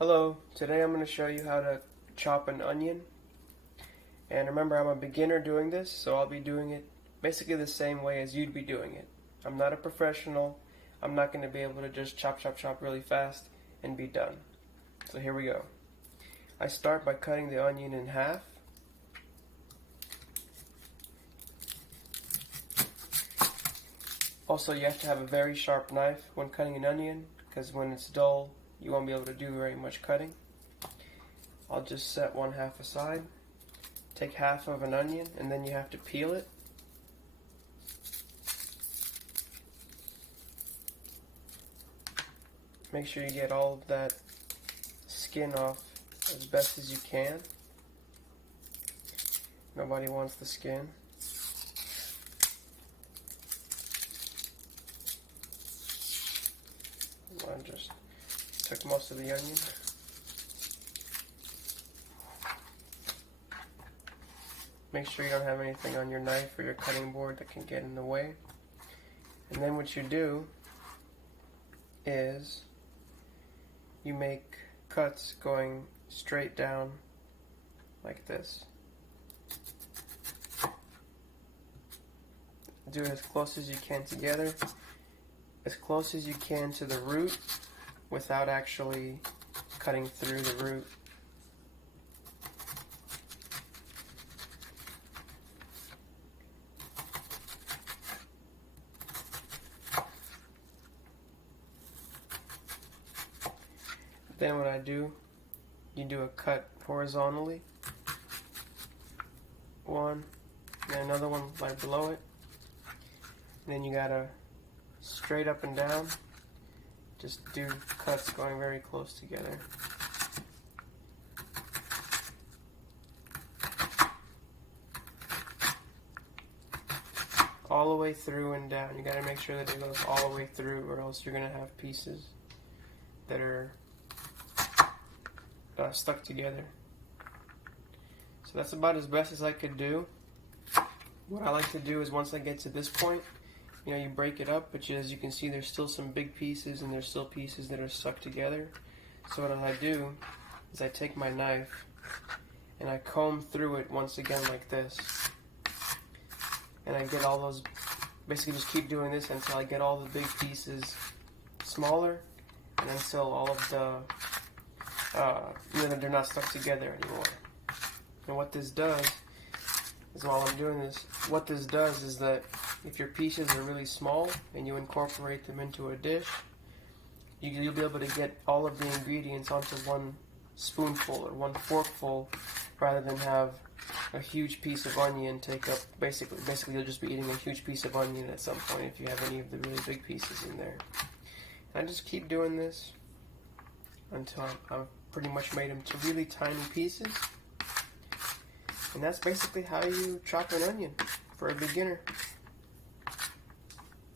Hello, today I'm going to show you how to chop an onion. And remember, I'm a beginner doing this, so I'll be doing it basically the same way as you'd be doing it. I'm not a professional. I'm not going to be able to just chop really fast and be done. So here we go. I start by cutting the onion in half. Also, you have to have a very sharp knife when cutting an onion, because when it's dull, you won't be able to do very much cutting. I'll just set one half aside. Take half of an onion, and then you have to peel it. Make sure you get all of that skin off as best as you can. Nobody wants the skin. I just took most of the onion. Make sure you don't have anything on your knife or your cutting board that can get in the way. And then what you do is you make cuts going straight down like this. Do it as close as you can together, as close as you can to the root without actually cutting through the root. Then what I do, you do a cut horizontally, one, and another one right below it, and then you gotta straight up and down, just do cuts going very close together. All the way through and down. You gotta make sure that it goes all the way through, or else you're gonna have pieces that are stuck together. So that's about as best as I could do. What I like to do is once I get to this point, you break it up, but as you can see, there's still some big pieces and there's still pieces that are stuck together. So what I do is I take my knife and I comb through it once again like this. And I get all those, basically just keep doing this until I get all the big pieces smaller, and until all of the they're not stuck together anymore. And what this does is, while I'm doing this, what this does is that if your pieces are really small and you incorporate them into a dish, you'll be able to get all of the ingredients onto one spoonful or one forkful, rather than have a huge piece of onion take up, basically you'll just be eating a huge piece of onion at some point if you have any of the really big pieces in there. And I just keep doing this until I've pretty much made them to really tiny pieces. And that's basically how you chop an onion for a beginner.